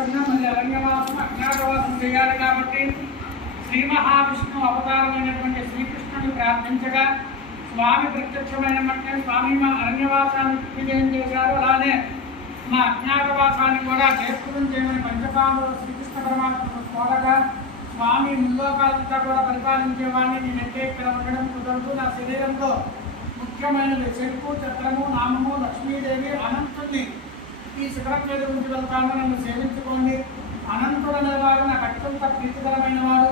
తరఫున మళ్ళీ అరణ్యవాసం అజ్ఞాతవాసం చేయాలి కాబట్టి శ్రీ మహావిష్ణు అవతారమైనటువంటి శ్రీకృష్ణుని ప్రార్థించగా స్వామి ప్రత్యక్షమైన వెంటనే స్వామి మా అరణ్యవాసాన్ని విజయం చేశారు. అలానే మా అజ్ఞాతవాసాన్ని కూడా జయప్రదం చేయమని పంచపాండవులు శ్రీకృష్ణ పరమాత్మను కోరగా స్వామి ముల్లోకాలంతా కూడా పరిపాలించేవాడిని నేనంటే ఇక్కడ ఉండడం కుదరదు, నా శరీరంలో ముఖ్యమైనది శంకు చక్రము నామము లక్ష్మీదేవి అనంతుని ఈ శిఖరం మీద ఉంచి వెళ్తాను, నన్ను సేవించుకోండి. అనంతుడు అనేవాడు నాకు అత్యంత ప్రీతికరమైన వాడు.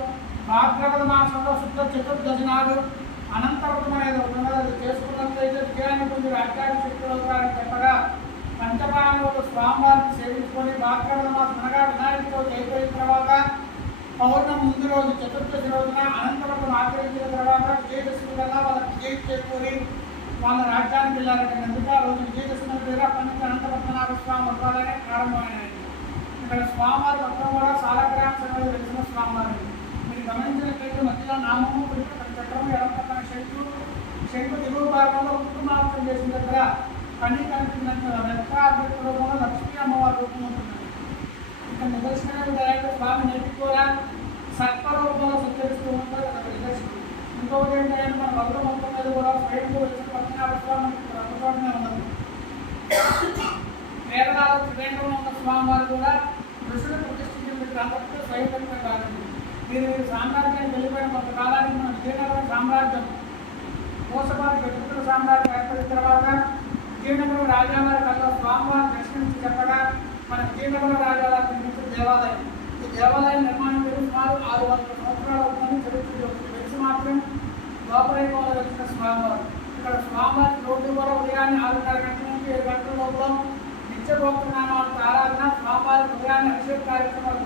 భాద్రపద మాసంలో శుద్ధ చతుర్దశి నాడు అనంతవ్రతం అనేది ఉన్నది. అది చేసుకున్నట్లయితే విజయాన్ని పొంది రాజ్యాన్ని శక్తులు అవుతారని చెప్పగా పంచపాండవులు స్వామివారిని సేవించుకొని భాద్రపద మాసం అనగా వినాయక చవితి అయిపోయిన తర్వాత పౌర్ణమి ముందు రోజు చతుర్దశి రోజున అనంతవ్రతం ఆచరించిన తర్వాత విజయదశమి కల్లా వాళ్ళకి విజయం చేకూరి వాళ్ళ రాజ్యానికి వెళ్ళారంటే అందుకే ఆ రోజు విజయదశమి పేరు అప్పటి నుంచి అనంతపద్మనాభ స్వామి వ్రతాలనే ప్రారంభమైనది. ఇక్కడ స్వామివారి మొత్తం కూడా సాలగ్రామ సమయంలో వెలిసిన స్వామివారి మీరు గమనించినట్లయితే మధ్యలో నామము చక్రము ఎడపక్కన శంకు దిగువ భాగంలో కుటుంబార్థం చేసిన దగ్గర కన్నీ కనిపించినంత వెంకటాద్భుత రూపంలో లక్ష్మీ అమ్మవారి రూపం ఉంటుంది. ఇంకా నిదర్శనం డైరెక్ట్ స్వామి నేటి కూడా సర్పరూపంలో సంచరిస్తూ ఉంటారు అక్కడ నిదర్శనం. ఇంకొకటి ఏంటంటే మన వల్ల మొత్తం మీద కూడా స్వయంగా వచ్చిన పద్మనాభ స్వామి అందుబాటునే ఉన్నది. కేరళలో త్రివేంద్రంలో ఉన్న స్వామివారు కూడా ఋషులు ప్రతిష్ఠించిన కాబట్టి స్వయంగా కాదు. మీరు సామ్రాజ్యాన్ని వెళ్ళిపోయిన కొంతకాలానికి మన విజయనగరం సామ్రాజ్యం మోసపాటి గట్టుకుల సామ్రాజ్యం ఏర్పడిన తర్వాత విజయనగరం రాజావారి కల్లో స్వామివారి దర్శనించి చెప్పగా మన విజయనగరం రాజావారి నిర్మించిన దేవాలయం. ఈ దేవాలయం నిర్మాణం సుమారు 600 సంవత్సరాలు అవుతుందని చరిత్ర తెలిసి మాత్రం లోపలైపోవాలి వచ్చిన స్వామివారు. ఇక్కడ స్వామివారి రోజు కూడా ఉదయాన్నే 6:30 గంటల నుంచి 7 గంటల లోపల నిత్యభోక్తనామాలతో ఆరాధన, స్వామివారి ఉదయాన్నే అభిషేక కార్యక్రమాలు